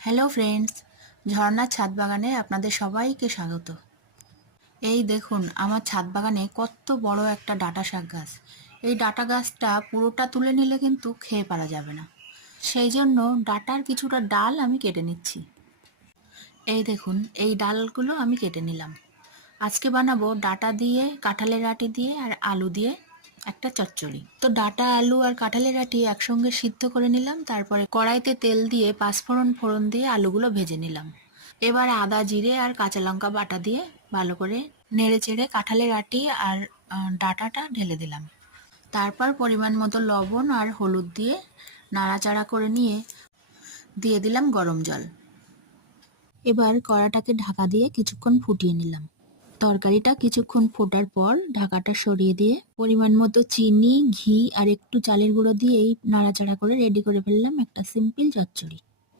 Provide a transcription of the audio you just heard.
Hello friends, ঝর্ণার ছাদ বাগানে আপনাদের সবাইকে স্বাগত। এই দেখুন আমার ছাদ বাগানে কত বড় একটা ডাঁটা শাক গাছ। এই ডাঁটা গাছটা পুরোটা তুলে নিলে কিন্তু খেয়ে পারা যাবে না, সেই জন্য ডাঁটার কিছুটা ডাল আমি কেটে নিচ্ছি। এই দেখুন, এই ডালগুলো আমি কেটে নিলাম। আজকে বানাবো ডাঁটা দিয়ে, কাঁঠালের আটি দিয়ে আর আলু দিয়ে একটা চচ্চড়ি। তো ডাঁটা, আলু আর কাঁঠালের আটি একসঙ্গে সিদ্ধ করে নিলাম, তারপরে কড়াইতে তেল দিয়ে পাঁচফোড়ন দিয়ে আলুগুলো ভেজে নিলাম। এবার আদা, জিরে আর কাঁচা লঙ্কা বাটা দিয়ে ভালো করে নেড়ে চেড়ে কাঁঠালের আটি আর ডাঁটাটা ঢেলে দিলাম। তারপর পরিমাণ মতো লবণ আর হলুদ দিয়ে নাড়াচাড়া করে নিয়ে দিয়ে দিলাম গরম জল। এবার কড়াটাকে ঢাকা দিয়ে কিছুক্ষণ ফুটিয়ে নিলাম। তরকারিটা কিছুক্ষণ ফোটার পর ঢাকাটা সরিয়ে দিয়ে পরিমাণ মতো চিনি, ঘি আর একটু চালের গুঁড়ো দিয়েই নাড়াচাড়া করে রেডি করে ফেললাম একটা সিম্পল চচ্চড়ি।